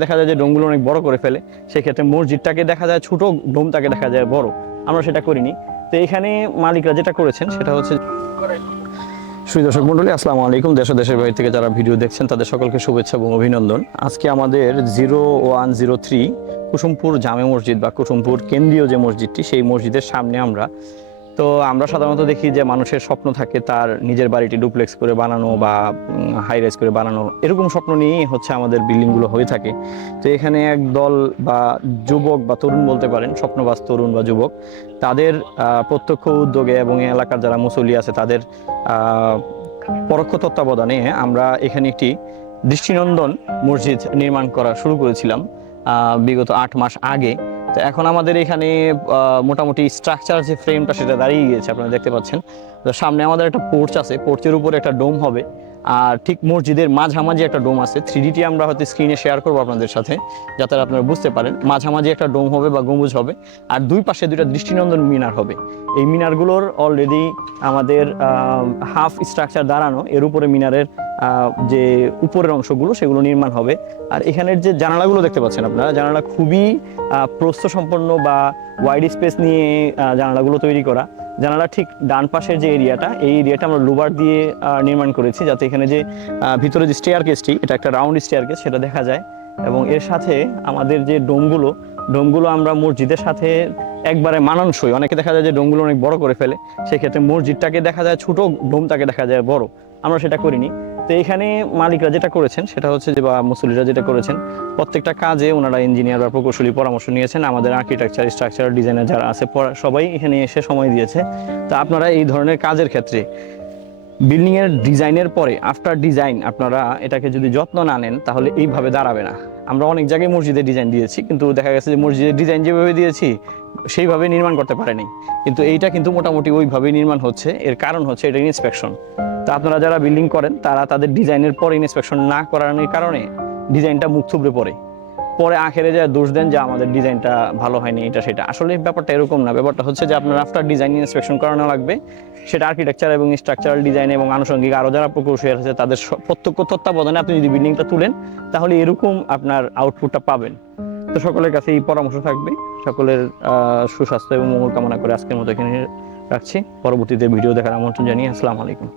দেখা যায় যে ডোমগুলো অনেক বড় করে ফেলে, সেক্ষেত্রে মসজিদটাকে দেখা যায় ছোট, ডোমটাকে দেখা যায় বড়। আমরা সেটা করিনি। তো এখানে মালিকরা যেটা করেছেন সেটা হচ্ছে, সুপ্রিয় দর্শক মন্ডলী, আসসালামু আলাইকুম। দেশ ও দেশের বাইরে থেকে যারা ভিডিও দেখছেন তাদের সকলকে শুভেচ্ছা এবং অভিনন্দন। আজকে আমাদের 0103 কুসুমপুর জামে মসজিদ বা কুসুমপুর কেন্দ্রীয় যে মসজিদটি, সেই মসজিদের সামনে আমরা সাধারণত দেখি যে মানুষের স্বপ্ন থাকে তার নিজের বাড়িটি ডুপ্লেক্স করে বানানো বা হাই রাইজ করে বানানো, এরকম স্বপ্ন নিয়েই হচ্ছে আমাদের বিল্ডিংগুলো হয়ে থাকে। তো এখানে এক দল বা যুবক বা তরুণ বলতে পারেন, স্বপ্নবাজ তরুণ বা যুবক, তাদের প্রত্যক্ষ উদ্যোগে এবং এলাকার যারা মুসল্লি আছে তাদের পরোক্ষ তত্ত্বাবধানে আমরা এখানে একটি দৃষ্টিনন্দন মসজিদ নির্মাণ করা শুরু করেছিলাম বিগত 8 মাস আগে। তো এখন আমাদের এখানে মোটামুটি স্ট্রাকচার যে ফ্রেমটা সেটা দাঁড়িয়ে গিয়েছে, আপনারা দেখতে পাচ্ছেন। তো সামনে আমাদের একটা পোর্চ আছে, পোর্চের উপরে একটা ডোম হবে, আর ঠিক মসজিদের মাঝামাঝি একটা ডোম আছে। 3Dটি আমরা হয়তো স্ক্রিনে শেয়ার করবো আপনাদের সাথে, যাতে আপনারা বুঝতে পারেন। মাঝামাঝি একটা ডোম হবে বা গম্বুজ হবে, আর দুই পাশে দুইটা দৃষ্টিনন্দন মিনার হবে। এই মিনারগুলোর অলরেডি আমাদের হাফ স্ট্রাকচার দাঁড়ানো, এর উপরে মিনারের যে উপরের অংশগুলো সেগুলো নির্মাণ হবে। আর এখানের যে জানালাগুলো দেখতে পাচ্ছেন আপনারা, জানালা খুবই প্রস্থ সম্পন্ন বা ওয়াইড স্পেস নিয়ে জানালাগুলো তৈরি করা। জানালা ঠিক ডান পাশের যে এরিয়াটা, এই এরিয়াটা আমরা লুবার দিয়ে নির্মাণ করেছি, যাতে এখানে যে ভিতরে যে স্টেয়ার কেসটি, এটা একটা রাউন্ড স্টেয়ার কেস, সেটা দেখা যায়। এবং এর সাথে আমাদের যে ডোমগুলো আমরা মসজিদের সাথে একবারে মানানসই। অনেকে দেখা যায় যে ডোমগুলো অনেক বড় করে ফেলে, সেক্ষেত্রে মসজিদটাকে দেখা যায় ছোট, ডোমটাকে দেখা যায় বড়। আমরা সেটা করিনি। তো এখানে মালিকরা যেটা করেছেন সেটা হচ্ছে যে, বা মুসল্লিরা যেটা করেছেন, প্রত্যেকটা কাজে ওনারা ইঞ্জিনিয়ার বা প্রকৌশলী পরামর্শ নিয়েছেন। আমাদের আর্কিটেকচার, স্ট্রাকচার ডিজাইনার যারা আছে সবাই এখানে এসে সময় দিয়েছে। তো আপনারা এই ধরনের কাজের ক্ষেত্রে বিল্ডিং এর ডিজাইনের পরে আফটার ডিজাইন আপনারা এটাকে যদি যত্ন না নেন, তাহলে এইভাবে দাঁড়াবে না। আমরা অনেক জায়গায় মসজিদের ডিজাইন দিয়েছি, কিন্তু দেখা গেছে যে মসজিদের ডিজাইন যেভাবে দিয়েছি সেইভাবে নির্মাণ করতে পারেনি। কিন্তু এইটা কিন্তু মোটামুটি ওইভাবেই নির্মাণ হচ্ছে। এর কারণ হচ্ছে এটা ইন্সপেকশন। তো আপনারা যারা বিল্ডিং করেন তারা তাদের ডিজাইনের পরে ইন্সপেকশন না করানোর কারণে ডিজাইনটা মুখ থুবড়ে পরে আখেরে যা দোষ দেন যে আমাদের ডিজাইনটা ভালো হয়নি, এটা সেটা। আসলে ব্যাপারটা এরকম না। ব্যাপারটা হচ্ছে যে আপনার আফটার ডিজাইন ইন্সপেকশন করানো লাগবে। সেটা আর্কিটেকচার এবং স্ট্রাকচারাল ডিজাইন এবং আনুষঙ্গিক আরও যারা প্রকৌশলী আছে তাদের প্রত্যক্ষ তত্ত্বাবধানে আপনি যদি বিল্ডিংটা তুলেন, তাহলে এরকম আপনার আউটপুটটা পাবেন। তো সকলের কাছে এই পরামর্শ থাকবে। সকলের সুস্বাস্থ্য এবং মঙ্গল কামনা করে আজকের মতো এখানে রাখছি। পরবর্তীতে ভিডিও দেখার আমন্ত্রণ জানিয়ে আসসালামু আলাইকুম।